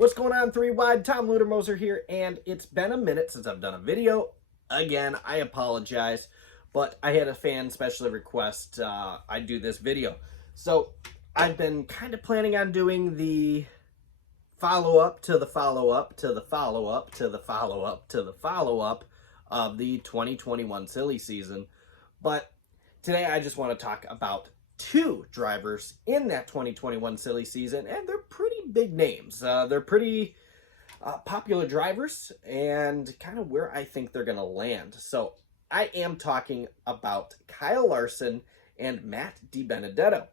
What's going on, Three Wide? Tom Ludermoser here, and it's been a minute since I've done a video. Again, I apologize, but I had a fan specially request I do this video. So I've been kind of planning on doing the follow-up to the follow-up to the follow-up to the follow-up to the follow-up of the 2021 silly season. But today I just want to talk about two drivers in that 2021 silly season, and they're pretty big names. They're pretty popular drivers and kind of where I think they're going to land. So I am talking about Kyle Larson and Matt DiBenedetto.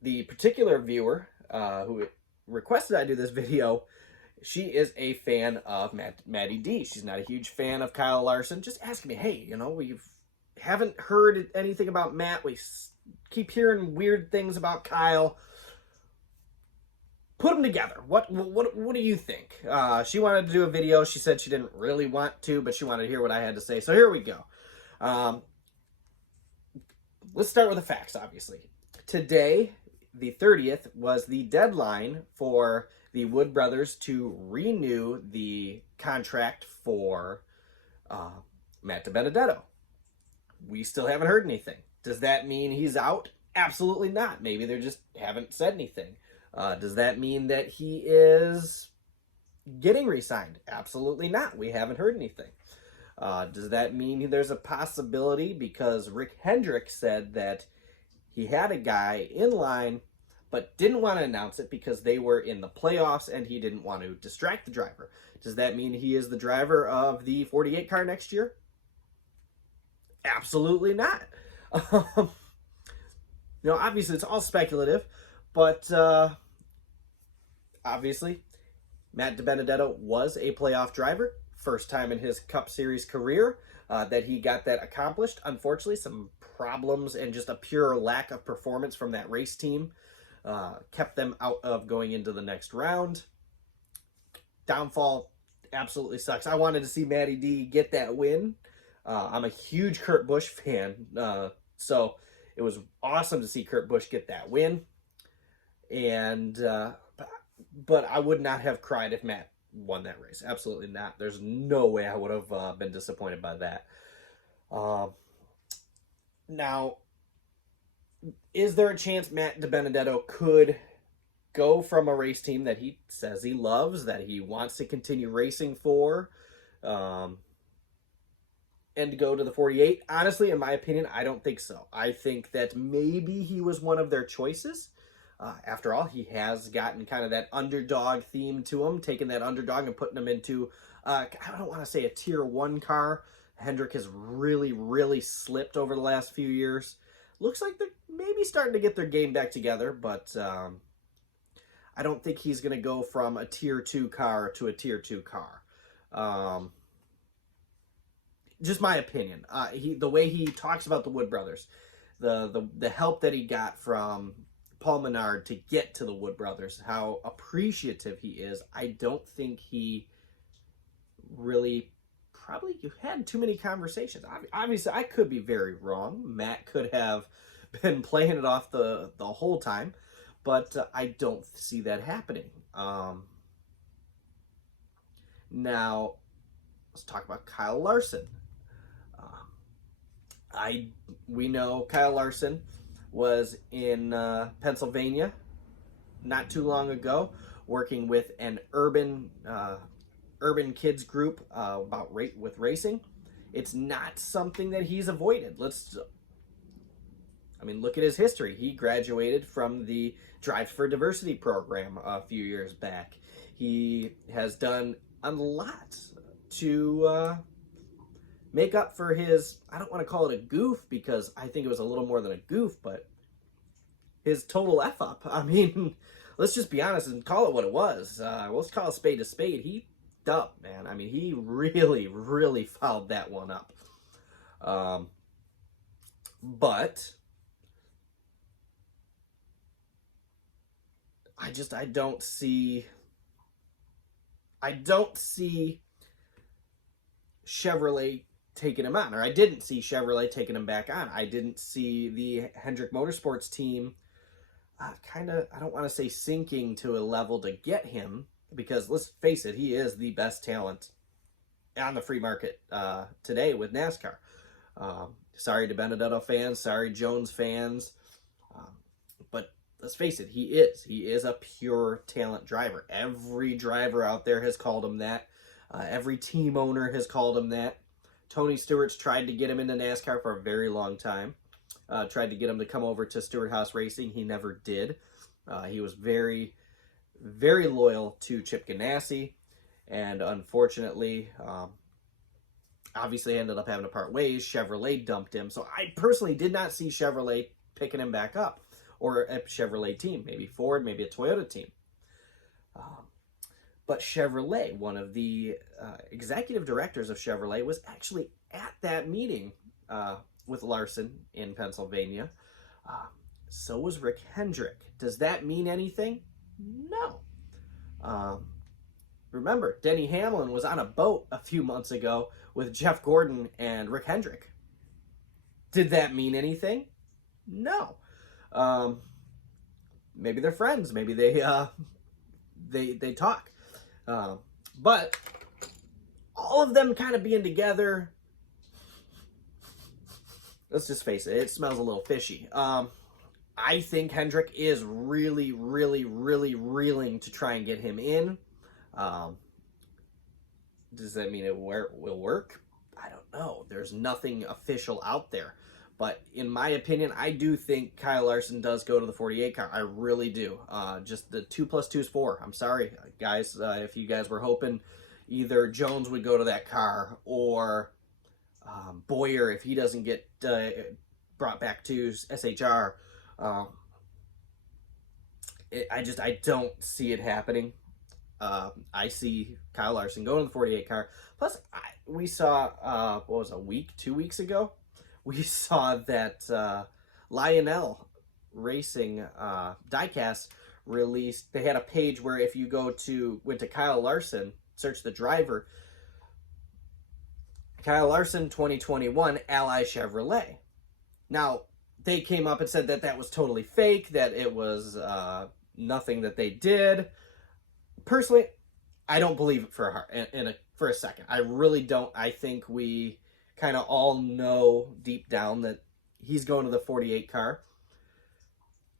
The particular viewer who requested I do this video, she is a fan of Matty D. She's not a huge fan of Kyle Larson. Just asking me, hey, you know, we haven't heard anything about Matt. We keep hearing weird things about Kyle. Put them together. What do you think? She wanted to do a video. She said she didn't really want to, but she wanted to hear what I had to say. So here we go. Let's start with the facts, obviously. Today, the 30th, was the deadline for the Wood brothers to renew the contract for Matt DiBenedetto. We still haven't heard anything. Does that mean he's out? Absolutely not. Maybe they just haven't said anything. Does that mean that he is getting re-signed? Absolutely not. We haven't heard anything. Does that mean there's a possibility because Rick Hendrick said that he had a guy in line but didn't want to announce it because they were in the playoffs and he didn't want to distract the driver? Does that mean he is the driver of the 48 car next year? Absolutely not. Obviously it's all speculative, but obviously Matt DiBenedetto was a playoff driver. First time in his Cup Series career that he got that accomplished. Unfortunately, some problems and just a pure lack of performance from that race team kept them out of going into the next round. Downfall absolutely sucks. I wanted to see Matty D get that win. I'm a huge Kurt Busch fan, so it was awesome to see Kurt Busch get that win. And but I would not have cried if Matt won that race. Absolutely not. There's no way I would have been disappointed by that. Now, is there a chance Matt DiBenedetto could go from a race team that he says he loves, that he wants to continue racing for, and go to the 48? Honestly, in my opinion, I don't think so. I think that maybe he was one of their choices. After all, he has gotten kind of that underdog theme to him, taking that underdog and putting him into, I don't want to say a tier 1 car. Hendrick has really, really slipped over the last few years. Looks like they're maybe starting to get their game back together, but I don't think he's going to go from a tier 2 car to a tier 2 car. Just my opinion. The way he talks about the Wood brothers, the help that he got from Paul Menard to get to the Wood brothers, how appreciative he is. I don't think he really probably had too many conversations. Obviously, I could be very wrong. Matt could have been playing it off the whole time, but I don't see that happening. Now, let's talk about Kyle Larson. We know Kyle Larson was in Pennsylvania not too long ago, working with an urban kids group with racing. It's not something that he's avoided. Look at his history. He graduated from the Drive for Diversity program a few years back. He has done a lot to make up for his, I don't want to call it a goof because I think it was a little more than a goof, but his total F up. I mean, let's just be honest and call it what it was. Let's call a spade, He up, man. I mean, he really, really fouled that one up. But I don't see Chevrolet taking him on, or I didn't see Chevrolet taking him back on. I didn't see the Hendrick Motorsports team kind of, I don't want to say sinking to a level to get him, because let's face it, he is the best talent on the free market today with NASCAR. Sorry DiBenedetto fans, sorry Jones fans, but let's face it, he is a pure talent driver. Every driver out there has called him that. Every team owner has called him that. Tony Stewart's tried to get him into NASCAR for a very long time. Tried to get him to come over to Stewart Haas Racing. He never did. He was very, very loyal to Chip Ganassi, and unfortunately, obviously ended up having to part ways. Chevrolet dumped him. So I personally did not see Chevrolet picking him back up, or a Chevrolet team, maybe Ford, maybe a Toyota team. But Chevrolet, one of the executive directors of Chevrolet, was actually at that meeting with Larson in Pennsylvania. So was Rick Hendrick. Does that mean anything? No. Remember, Denny Hamlin was on a boat a few months ago with Jeff Gordon and Rick Hendrick. Did that mean anything? No. Maybe they're friends. Maybe they talk. But all of them kind of being together, let's just face it, it smells a little fishy. I think Hendrick is really, really, really reeling to try and get him in. Does that mean it will work? I don't know. There's nothing official out there. But in my opinion, I do think Kyle Larson does go to the 48 car. I really do. Just the 2 + 2 is 4. I'm sorry, guys. If you guys were hoping either Jones would go to that car, or Boyer, if he doesn't get brought back to SHR, I don't see it happening. I see Kyle Larson going to the 48 car. Plus, we saw, 2 weeks ago? We saw that Lionel Racing diecast released. They had a page where if you went to Kyle Larson, search the driver, Kyle Larson 2021 Ally Chevrolet. Now, they came up and said that that was totally fake, that it was nothing that they did. Personally, I don't believe it for a second. I really don't. I think we kind of all know deep down that he's going to the 48 car.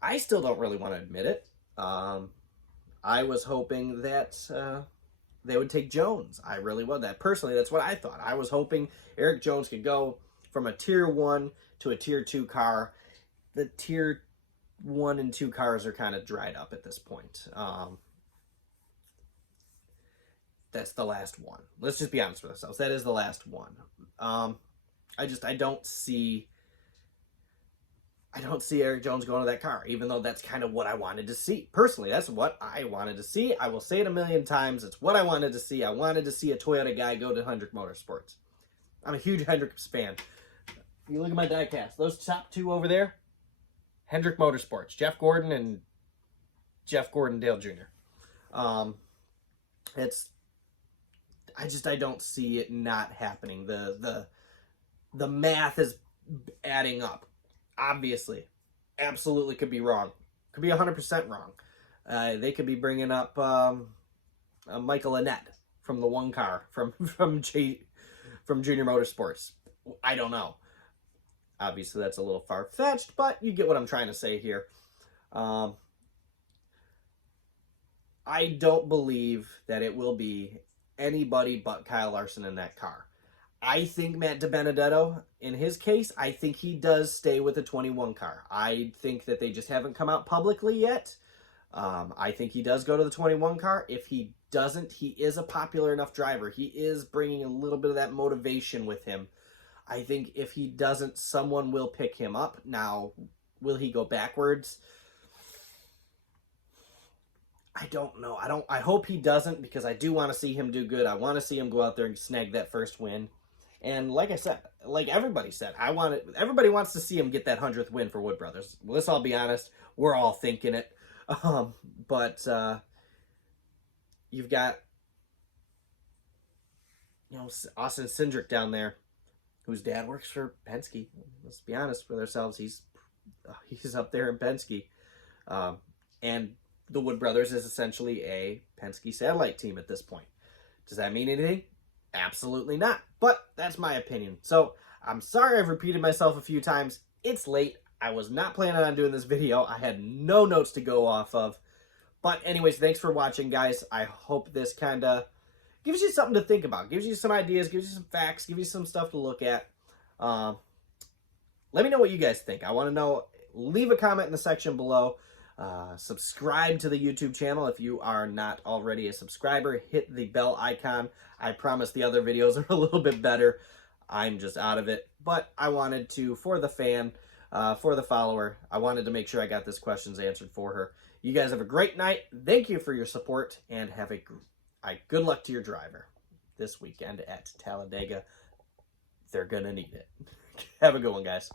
I still don't really want to admit it. I was hoping that they would take Jones. I really was. Personally, that's what I thought. I was hoping Eric Jones could go from a Tier 1 to a Tier 2 car. The Tier 1 and 2 cars are kind of dried up at this point. That's the last one. Let's just be honest with ourselves. That is the last one. I don't see Eric Jones going to that car, even though that's kind of what I wanted to see. Personally, that's what I wanted to see. I will say it a million times. It's what I wanted to see. I wanted to see a Toyota guy go to Hendrick Motorsports. I'm a huge Hendrick fan. You look at my diecast. Those top two over there, Hendrick Motorsports. Jeff Gordon and Jeff Gordon Dale Jr. I don't see it not happening. The math is adding up. Obviously, absolutely could be wrong. Could be 100% wrong. They could be bringing up Michael Annette from the one car from Junior Motorsports. I don't know. Obviously, that's a little far-fetched, but you get what I'm trying to say here. I don't believe that it will be anybody but Kyle Larson in that car. I think Matt DiBenedetto, in his case, I think he does stay with the 21 car. I think that they just haven't come out publicly yet. I think he does go to the 21 car. If he doesn't, he is a popular enough driver. He is bringing a little bit of that motivation with him. I think if he doesn't, someone will pick him up. Now, will he go backwards? I don't know. I hope he doesn't, because I do want to see him do good. I want to see him go out there and snag that first win. And like I said, like everybody said, everybody wants to see him get that 100th win for Wood Brothers. Let's all be honest. We're all thinking it. But you've got, Austin Cindric down there, whose dad works for Penske. Let's be honest with ourselves. He's up there in Penske. And the Wood Brothers is essentially a Penske satellite team at this point. Does that mean anything? Absolutely not. But that's my opinion. So I'm sorry I've repeated myself a few times. It's late. I was not planning on doing this video. I had no notes to go off of. But anyways, thanks for watching, guys. I hope this kind of gives you something to think about. Gives you some ideas, gives you some facts, gives you some stuff to look at. Let me know what you guys think. I want to know. Leave a comment in the section below. Subscribe to the YouTube channel if you are not already a subscriber. Hit the bell icon. I promise the other videos are a little bit better. I'm just out of it. But I wanted to, for the fan, for the follower, I wanted to make sure I got this questions answered for her. You guys have a great night. Thank you for your support, and have a good luck to your driver this weekend at Talladega. They're going to need it. Have a good one, guys.